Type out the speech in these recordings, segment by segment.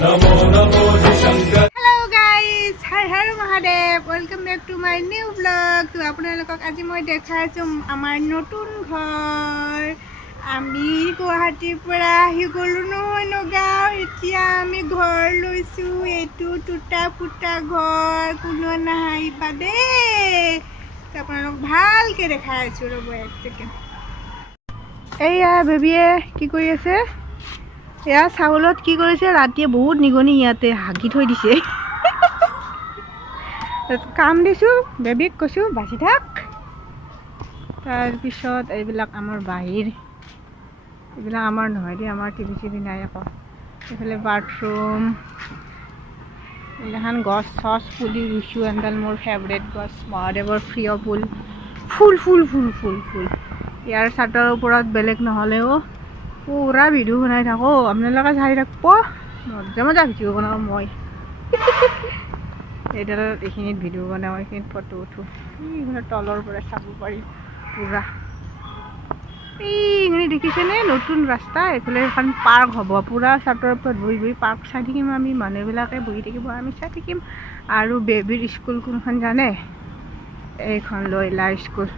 Hello guys, Har Mahadev, welcome back to my new vlog. So আপোনালোকক আজি মই দেখাইছো আমাৰ নতুন ঘৰ। আমি গুৱাহাটীৰ পৰা আহি গলো নহয় নগাঁও। এতিয়া আমি ঘৰ লৈছো। এইটো টুটা ফুটা ঘৰ, কোনো নাহাঁহিবা দেই। আপোনালোক ভালকে দেখাইছো, ৰ'ব এক ছেকেণ্ড। এইয়া বেবীয়ে কি কৰি আছে? এয়া চাউলত কি কৰিছে, ৰাতিয়ে বহুত নিগনি ইয়াতে হাগি থৈ দিছে। কাম দিছোঁ, বেবীক কৈছোঁ বাচি থাক। তাৰপিছত এইবিলাক আমাৰ বাহিৰ, এইবিলাক আমাৰ নহয় দেই, আমাৰ টিভি চিভি নাই আকৌ। এইফালে বাথৰুম, এইগিলাখান গছ চছ পুলি ৰুইছোঁ। এণ্ডাল মোৰ ফেভৰেট গছ, মহাদেৱৰ প্ৰিয় ফুল, ফুল ফুল ফুল ফুল ফুল। ইয়াৰ চাটৰ ওপৰত বেলেগ নহ'লেও পুৰা ভিডিঅ' বনাই থাকোঁ, আপোনালোকে চাই থাকিব। মজা মজা ভিডিঅ' বনাওঁ মই। এইডালত এইখিনিত ভিডিঅ' বনাওঁ, এইখিনিত ফটো উঠোঁ। এইখনৰ তলৰ পৰা চাব পাৰি পুৰা। এইখিনি দেখিছেনে নতুন ৰাস্তা? এইফালে এখন পাৰ্ক হ'ব, পুৰা চাটৰ ওপৰত বহি বহি পাৰ্ক চাই থাকিম আমি। মানুহবিলাকে বহি থাকিব, আমি চাই থাকিম। আৰু বেবীৰ স্কুল কোনখন জানে? এইখন লৈলা স্কুল,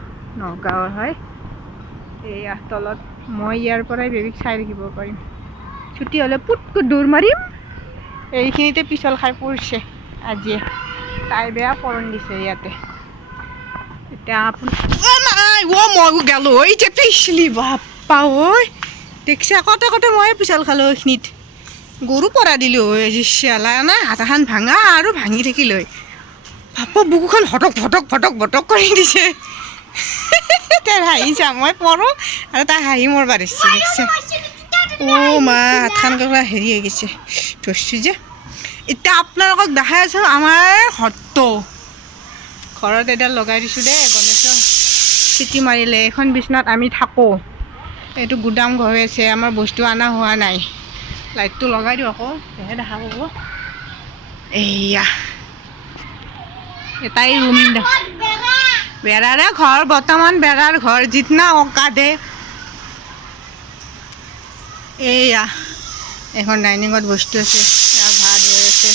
নগাঁৱৰ হয়। এইয়া তলত মই ইয়াৰ পৰাই বেবীক চাই থাকিব পাৰিম। ছুটি হ'লে পুটকৈ দৌৰ মাৰিম। এইখিনিতে পিছল খাই পৰিছে আজিয়ে, তাই বেয়া পৰণ দিছে ইয়াতে। এতিয়া ময়ো গেলো এতিয়া পিছলি বাপ্পা ঐ, দেখছে কতে কতে মই পিছল খালোঁ। এইখিনিত গৰু পৰা দিলোঁ আজি চেলা নাই, হাত এখন ভাঙা আৰু ভাঙি থাকিলৈ বাপ্পা, বুকুখন ভটক ভটক ভটক ভটক কৰি দিছে। তাই হাঁহিছা, মই পৰোঁ আৰু তাই হাঁহি মোৰ বাঢ়িছে, দেখছে। অ' মা, হাতখন কিবা হেৰি হৈ গৈছে, ধৰিছোঁ যে। এতিয়া আপোনালোকক দেখাই আছোঁ আমাৰ ঘৰটো। ঘৰত এডাল লগাই দিছোঁ দেই, গণেশৰ চিটি মাৰিলে। এইখন বিচনাত আমি থাকোঁ। এইটো গুদাম ঘৰ হৈ আছে, আমাৰ বস্তু অনা হোৱা নাই। লাইটটো লগাই দিওঁ আকৌ, তেহে দেখা পাব। এইয়া এটাই ৰুম, বেৰাৰে ঘৰ, বৰ্তমান বেৰাৰ ঘৰ জিতনা অকাদে। এইয়া এখন ডাইনিঙত বস্তু আছে, এয়া ভাত হৈ আছে।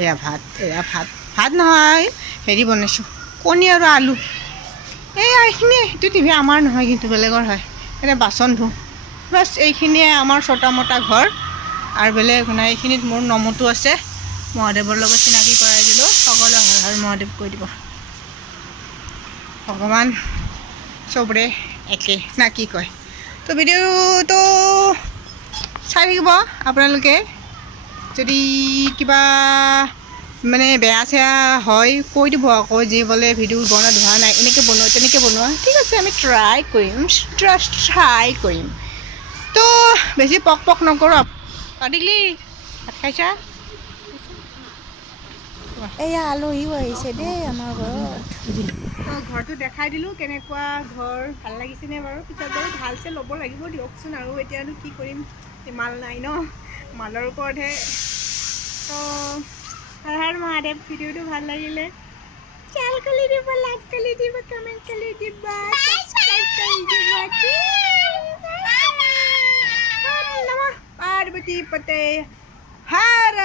এয়া ভাত, এয়া ভাত, ভাত নহয় হেৰি বনাইছোঁ, কণী আৰু আলু। এইয়া এইখিনিয়ে, সেইটো টিভি আমাৰ নহয় কিন্তু বেলেগৰ হয়। এতিয়া বাচন ধোওঁ, বাছ এইখিনিয়ে আমাৰ ছটা মোটা ঘৰ আৰু বেলেগ নাই। এইখিনিত মোৰ নমতো আছে, মহাদেৱৰ লগত চিনাকি কৰাই দিলোঁ। সকলোৱে হৰ হৰ মহাদেৱ কৈ দিব। ভগৱান চবৰে একে না কি কয়? তো ভিডিঅ'টো চাই থাকিব আপোনালোকে। যদি কিবা মানে বেয়া চেয়া হয় কৈ দিব আকৌ, যি বোলে ভিডিঅ' বনোৱা হোৱা নাই, এনেকৈ বনোৱা তেনেকৈ বনোৱা। ঠিক আছে, আমি ট্ৰাই কৰিম। তো বেছি পক পক নকৰোঁ। পাতিলি ভাত খাইছা? এয়া আলহীও আহিছে দেই আমাৰ ঘৰত। তো ঘৰটো দেখাই দিলোঁ, কেনেকুৱা ঘৰ, ভাল লাগিছেনে বাৰু? পিছত বাৰু ভালছে ল'ব লাগিব দিয়কচোন। আৰু এতিয়ানো কি কৰিম, মাল নাই ন, মালৰ ওপৰতহে। তো হৰ হৰ মহাদেৱ। ভিডিঅ'টো ভাল লাগিলে চেয়াৰ কৰি দিব, লাইক কৰি দিব, কমেণ্ট কৰি দিব, ছাবস্ক্ৰাইব কৰি দিব। নমঃ পাৰ্বতী পতে হৰ